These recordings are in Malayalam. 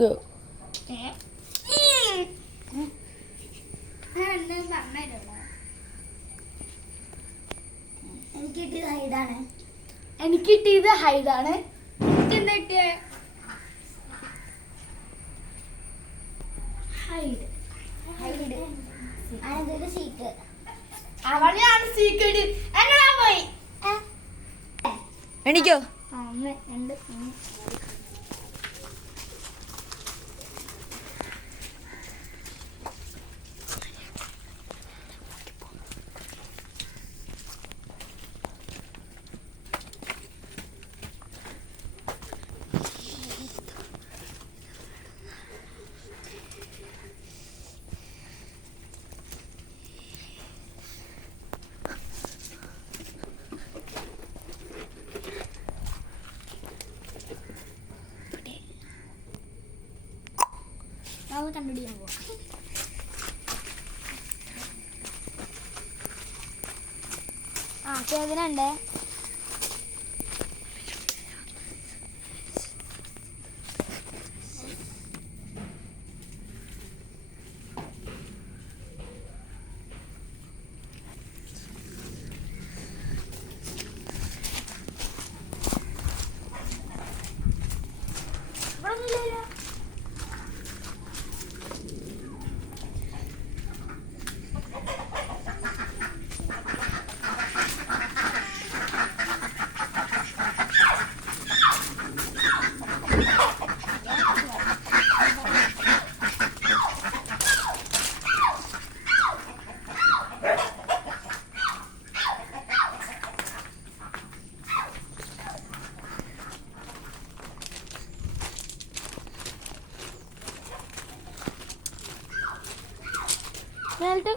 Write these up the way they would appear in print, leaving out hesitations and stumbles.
ഗോ. എനിക്ക് കിട്ടിയത് ഹൈഡാണ്. എനിക്ക് കിട്ടിയത് ഹൈഡാണ്. എന്താ കിട്ടിയേ? ഹൈഡ്. അനന്തയുടെ സീക്ക്. അവളെയാണ് സീക്രട്ട്. എങ്ങനാ പോയി? എണിക്കോ? 1 2 3. കണ്ടുപിടിക്കാൻ പോവാം. ചേതനുണ്ട്.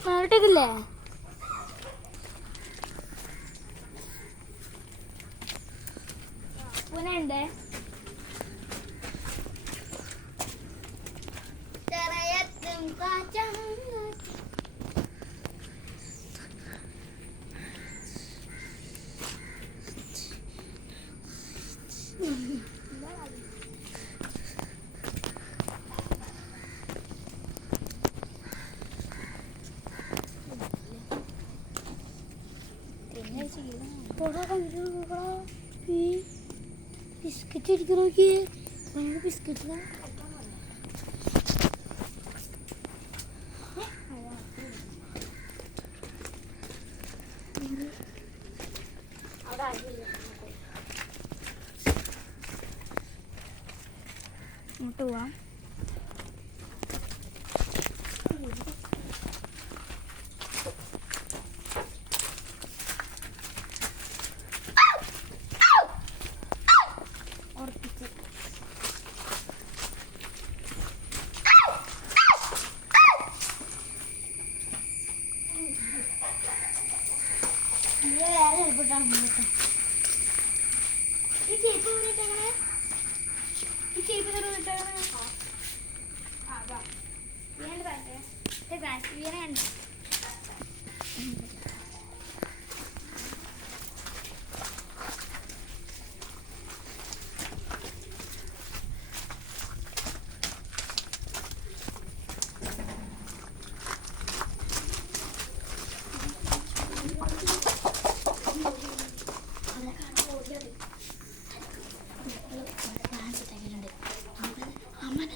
മേലോട്ടേക്കില്ലേ? പൂനുണ്ട്. ബിസ്ക്കറ്റ് ഇരിക്കും. നോക്കിയേ, ബിസ്ക്കറ്റ്. ഇങ്ങോട്ട് പോവാം. ഈ ചേപ്പ് വീണിട്ടെങ്ങനെ? ഈ ചേപ്പ് വീണിട്ടെങ്ങനെ? വീണുണ്ട്.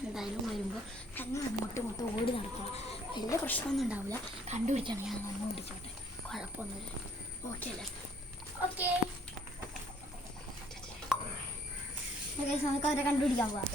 എന്തായാലും വരുമ്പോൾ ഞങ്ങൾ അങ്ങോട്ടും ഓടി നടക്കണം. വലിയ പ്രശ്നമൊന്നും ഉണ്ടാവില്ല. കണ്ടുപിടിക്കണം. ഞാൻ ഒന്ന് പിടിച്ചോട്ടെ, കുഴപ്പമൊന്നുമില്ല. ഓക്കെ അല്ലേ? ഓക്കെ. നമുക്ക് അവരെ കണ്ടുപിടിക്കാൻ പോവാം.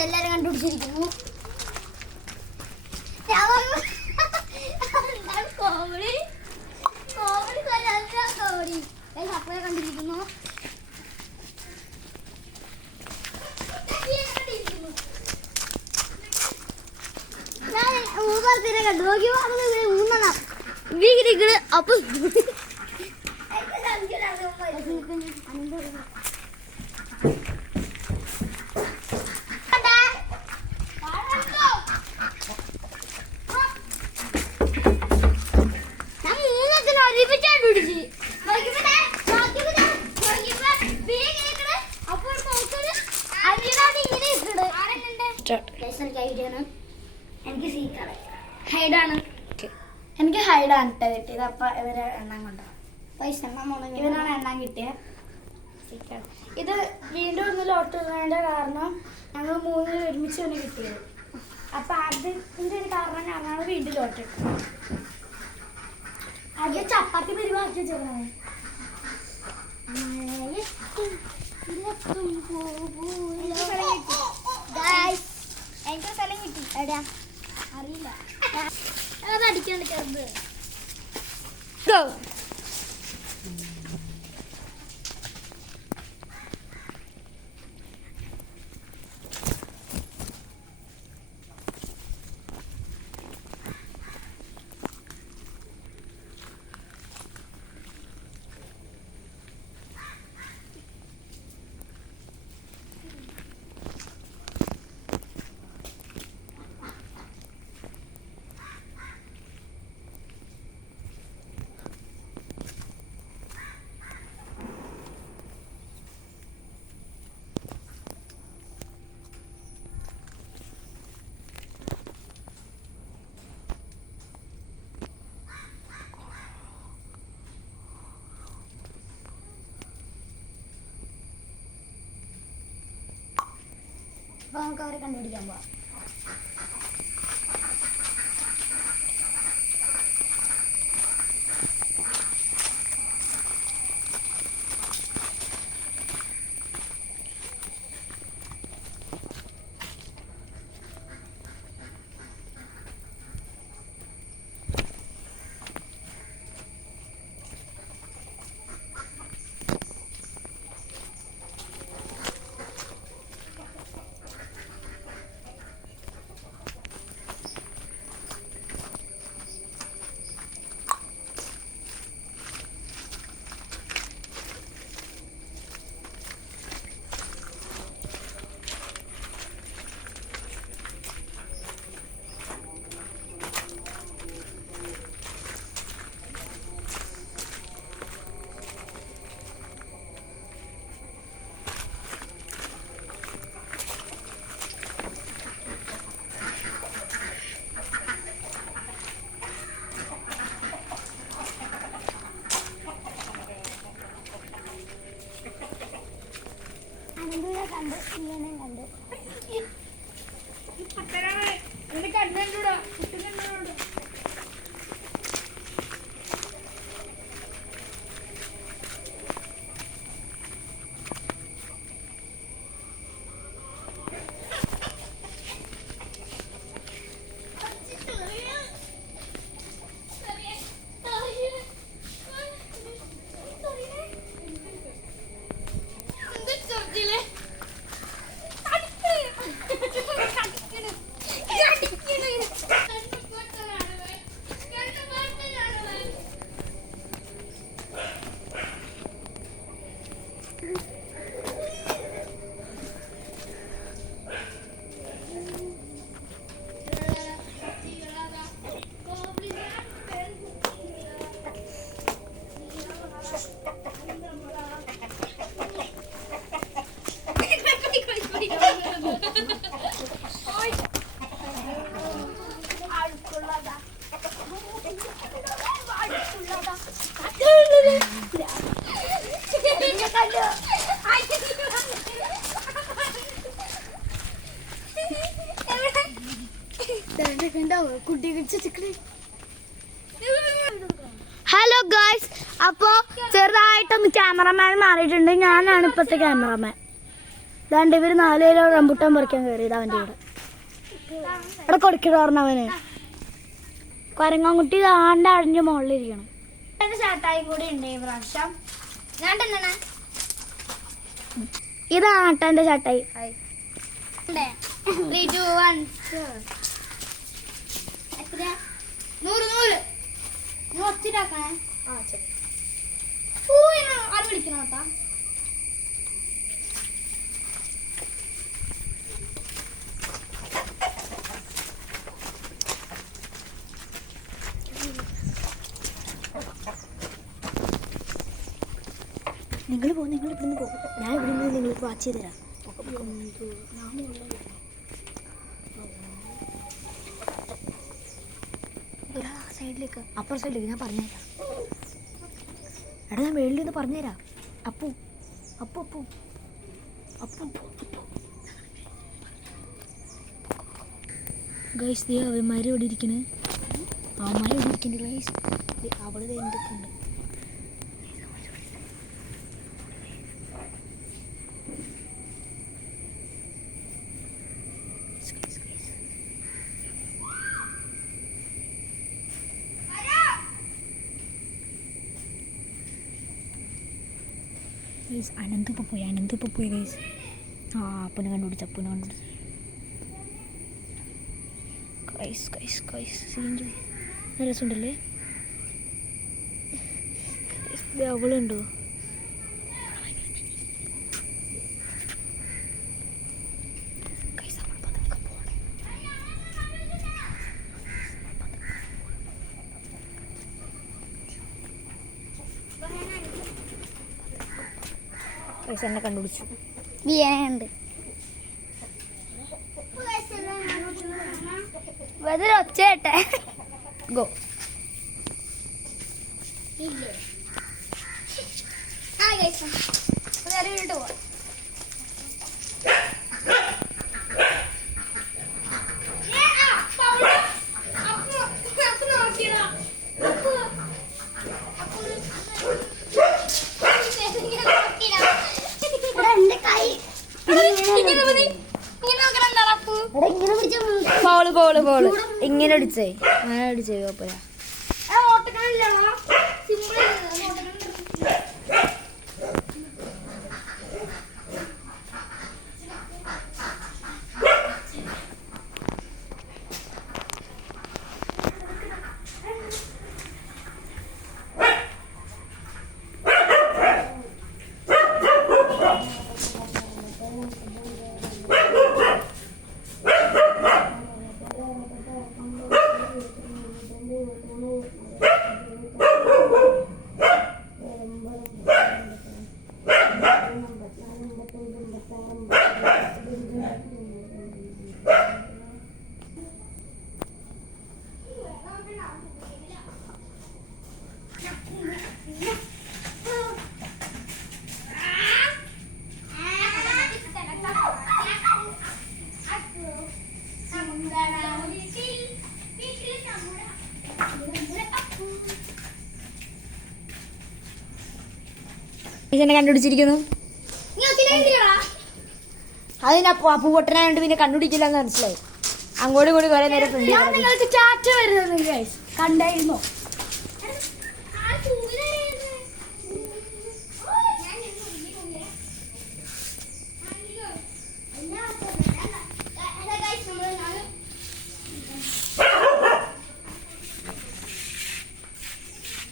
എല്ലാരും കണ്ടുപിടിച്ചിരിക്കുന്നു. സപ്ലൈ കണ്ടിരിക്കുന്നു. ഞാൻ ഊബർത്തിനെ കണ്ടു നോക്കി മൂന്നെണ്ണം വീക്കിരിക്കണ് അപ്പൊ ഞാൻ മൂന്നെണ്ണത്തിന് ഒരുമിച്ചാണ്ട് പിടിച്ച് എനിക്ക് ഹൈഡാണ് എനിക്ക് ഹൈഡാണ് ഇട്ട കിട്ടിയത്. അപ്പൊ ഇവര് എണ്ണം കൊണ്ടോ പൈസ ഇവനാണ് എണ്ണം കിട്ടിയത്. ഇത് വീണ്ടും ഒന്ന് ലോട്ടറിന്റെ കാരണം ഞങ്ങൾ 3 ഒരുമിച്ച് തന്നെ കിട്ടിയത്. അപ്പൊ അതിന്റെ ഒരു കാരണം ഞാനാണ് വീണ്ടും ലോട്ടറി അത് ചപ്പാത്തി പരിപാടി വെച്ചേക്കണേ. എനിക്ക് സ്ഥലം കിട്ടി എവിടെയാ അറിയില്ല. അത് അടിക്കാണ്ട് ചെറുത് അപ്പൊ നമുക്ക് അവരെ കണ്ടുപിടിക്കാൻ പോവാം. കണ്ട് ഇങ്ങനെ കണ്ട് ഹലോ ഗായ്സ്, അപ്പോ ചെറുതായിട്ടൊന്ന് ക്യാമറമാൻ മാറിയിട്ടുണ്ട്. ഞാനാണ് ഇപ്പത്തെ ക്യാമറമാൻ. ഇതാണ്ട് ഇവര് 4 കിലോ റംബുട്ടാൻ പറിക്കാൻ കയറിയത് അവൻ്റെ കൂടെ. അവിടെ കൊടുക്കണ പറഞ്ഞവന് കൊരങ്ങാൻകുട്ടി ആണ്ട് അടിഞ്ഞ് മുകളിലിരിക്കണം. ചാട്ടായി കൂടി ഉണ്ട് ഈ പ്രാവശ്യം. ഇതാണ് ആട്ടാന്റെ ചാട്ടായി. 3, 2, 1 100 നിങ്ങൾ ഒത്തിട്ടാക്കണേ. ആ ശരി. ആര് വിളിക്കണം കേട്ടാ. നിങ്ങൾ പോകും, നിങ്ങൾ ഇവിടുന്ന് പോകും, ഞാൻ ഇവിടെ നിന്ന് നിങ്ങൾക്ക് വാച്ച് ചെയ്ത് തരാം. ഒരാ സൈഡിലേക്ക്, അപ്പുറ സൈഡിലേക്ക് ഞാൻ പറഞ്ഞുതരാം. എടാ ഞാൻ വെളിയിൽ നിന്ന് പറഞ്ഞുതരാം. അപ്പു അപ്പു അപ്പു അപ്പു അപ്പു ഗൈസ്, ദേ അവന്മാർ ഇവിടെ ഇരിക്കണേ. അവന്മാർ ഇവിടെ ഇരിക്കുന്നുണ്ട് ഗൈസ്. അവിടെ എന്തൊക്കെ ഉണ്ട്. ഗൈസ് അനന്ത് ഇപ്പോൾ പോയി ഗൈസ്. ആ അപ്പനെ കണ്ടുപിടിച്ചു ഗൈസ് ഗൈസ് ഗൈസ്. സീൻ നല്ല രസമുണ്ടല്ലേ. അവളുണ്ടോ? ഗൈസ് എന്നെ കണ്ടുപിടിച്ചു. ഉണ്ട് ഒച്ചേട്ടെ. ഗോ. പോവാ. ബോള് ഇങ്ങനെ അടിച്ചേ, അങ്ങനെ അടിച്ചേ കുഴപ്പമില്ല. എന്നെ കണ്ടുപിടിച്ചിരിക്കുന്നു. അതിനപ്പോ അപ്പു പൊട്ടനായോണ്ട് പിന്നെ കണ്ടുപിടിക്കില്ല എന്ന് മനസ്സിലായി. അങ്ങോട്ടും കൂടി കുറെ നേരം നിങ്ങൾക്ക് ചാറ്റ വരുന്നത് കണ്ടായിരുന്നോ?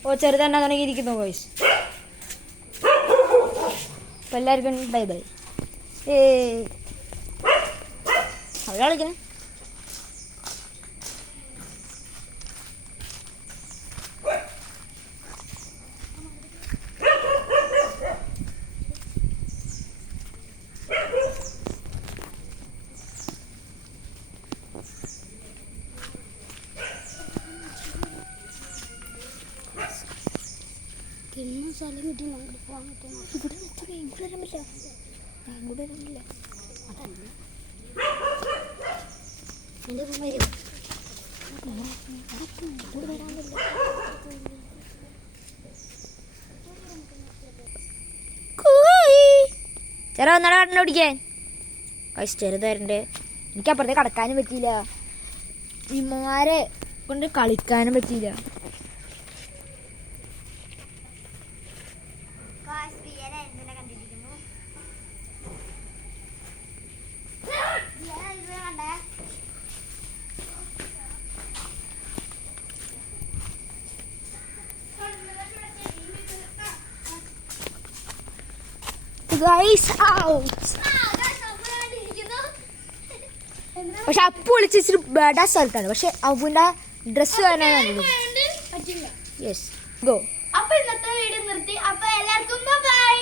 ഓ ചെറുതെണ്ണ തുടങ്ങിയിരിക്കുന്നു ഗോയ്സ്. അപ്പോൾ എല്ലാവർക്കും ബൈ ബൈ. അവിടെ കളിക്കണേ. സ്ഥലം കിട്ടി നമുക്ക് പോകാൻ പറ്റും. ഇവിടെ വരാൻ പറ്റില്ല, അങ്ങോട്ട് വരാനില്ല. അതല്ല എൻ്റെ വരും അങ്ങോട്ട് വരാനില്ല. ചെറ ഒന്നട കണ്ണ പിടിക്കാൻ കഴിച്ച് ചെറുതായിട്ടുണ്ട്. എനിക്കപ്പുറത്തേക്ക് കടക്കാനും പറ്റിയില്ല, ഇമ്മമാരെ കൊണ്ട് കളിക്കാനും പറ്റിയില്ല. ഗൈസ് പക്ഷെ അപ്പു വിളിച്ചിട്ട് ബേഡ സ്ഥലത്താണ്. പക്ഷെ അപ്പുവിന്റെ ഡ്രസ്സ് കാണാനാണ്. പറ്റില്ല. Yes go. അപ്പൊ ഇന്നത്തെ വീഡിയോ നിർത്തി. അപ്പൊ എല്ലാവർക്കും ബൈ.